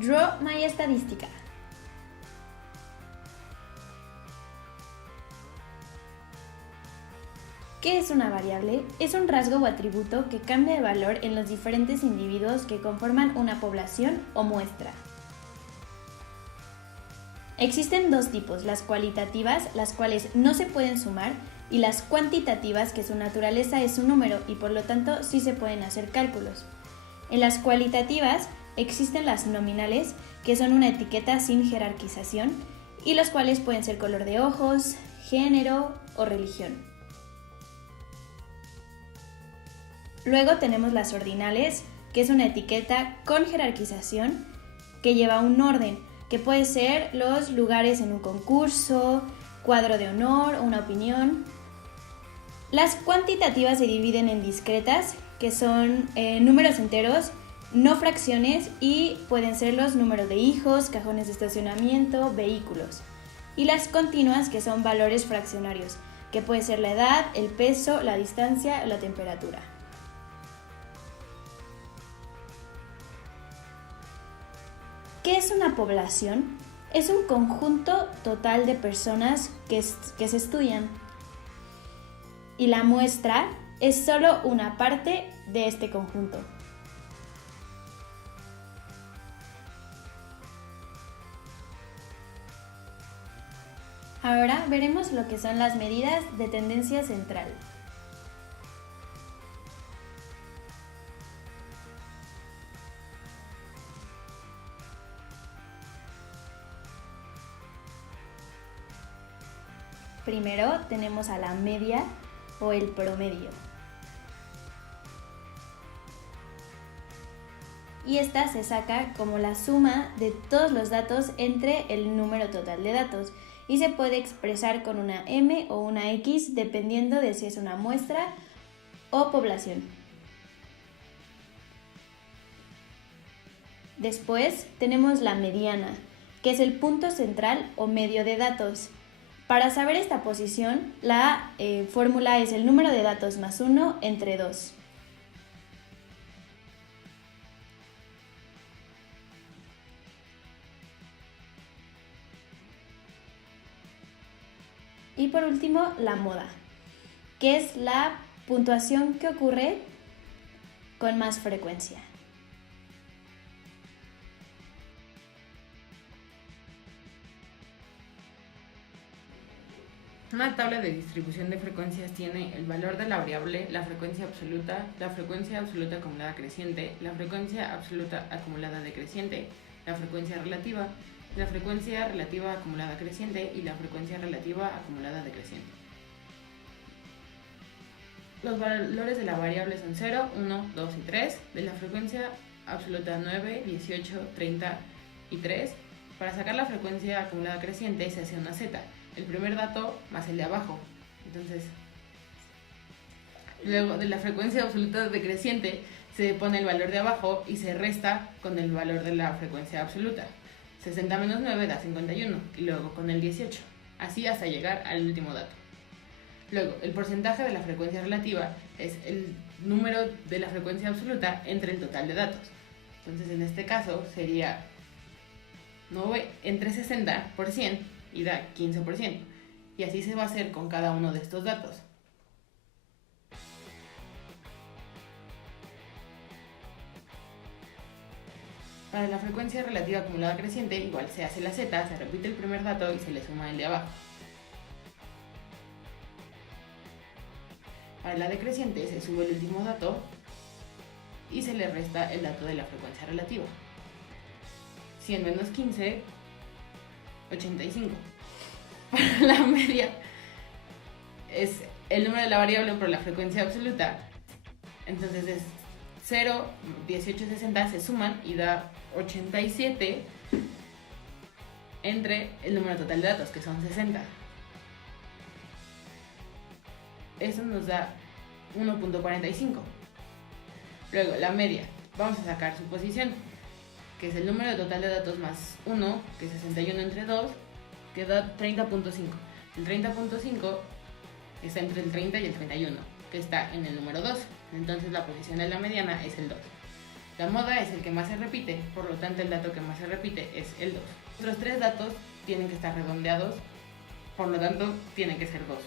Draw My Estadística. ¿Qué es una variable? Es un rasgo o atributo que cambia de valor en los diferentes individuos que conforman una población o muestra. Existen dos tipos, las cualitativas, las cuales no se pueden sumar, y las cuantitativas, que su naturaleza es un número y por lo tanto sí se pueden hacer cálculos. En las cualitativas existen las nominales, que son una etiqueta sin jerarquización, y los cuales pueden ser color de ojos, género o religión. Luego tenemos las ordinales, que es una etiqueta con jerarquización que lleva un orden, que puede ser los lugares en un concurso, cuadro de honor o una opinión. Las cuantitativas se dividen en discretas, que son números enteros, no fracciones, y pueden ser los números de hijos, cajones de estacionamiento, vehículos. Y las continuas, que son valores fraccionarios, que puede ser la edad, el peso, la distancia o la temperatura. ¿Qué es una población? Es un conjunto total de personas que se estudian. Y la muestra es solo una parte de este conjunto. Ahora veremos lo que son las medidas de tendencia central. Primero tenemos a la media o el promedio. Y esta se saca como la suma de todos los datos entre el número total de datos y se puede expresar con una M o una X dependiendo de si es una muestra o población. Después tenemos la mediana, que es el punto central o medio de datos. Para saber esta posición, la fórmula es el número de datos más 1 entre 2. Y por último, la moda, que es la puntuación que ocurre con más frecuencia. Una tabla de distribución de frecuencias tiene el valor de la variable, la frecuencia absoluta acumulada creciente, la frecuencia absoluta acumulada decreciente, la frecuencia relativa acumulada creciente y la frecuencia relativa acumulada decreciente. Los valores de la variable son 0, 1, 2 y 3, de la frecuencia absoluta 9, 18, 30 y 3. Para sacar la frecuencia acumulada creciente se hace una z, el primer dato más el de abajo. Entonces, luego de la frecuencia absoluta decreciente se pone el valor de abajo y se resta con el valor de la frecuencia absoluta. 60 menos 9 da 51 y luego con el 18, así hasta llegar al último dato. Luego, el porcentaje de la frecuencia relativa es el número de la frecuencia absoluta entre el total de datos. Entonces, en este caso sería 9 entre 60 por 100 y da 15%. Y así se va a hacer con cada uno de estos datos. Para la frecuencia relativa acumulada creciente, igual se hace la z, se repite el primer dato y se le suma el de abajo. Para la decreciente se sube el último dato y se le resta el dato de la frecuencia relativa. 100 menos 15, 85. Para la media es el número de la variable por la frecuencia absoluta. Entonces es 0, 18 y 60 se suman y da 87 entre el número total de datos, que son 60. Eso nos da 1.45. Luego, la media. Vamos a sacar su posición, que es el número total de datos más 1, que es 61 entre 2, que da 30.5. El 30.5 está entre el 30 y el 31, que está en el número 2. Entonces la posición de la mediana es el 2. La moda es el que más se repite, por lo tanto el dato que más se repite es el 2. Los 3 datos tienen que estar redondeados, por lo tanto tienen que ser 2.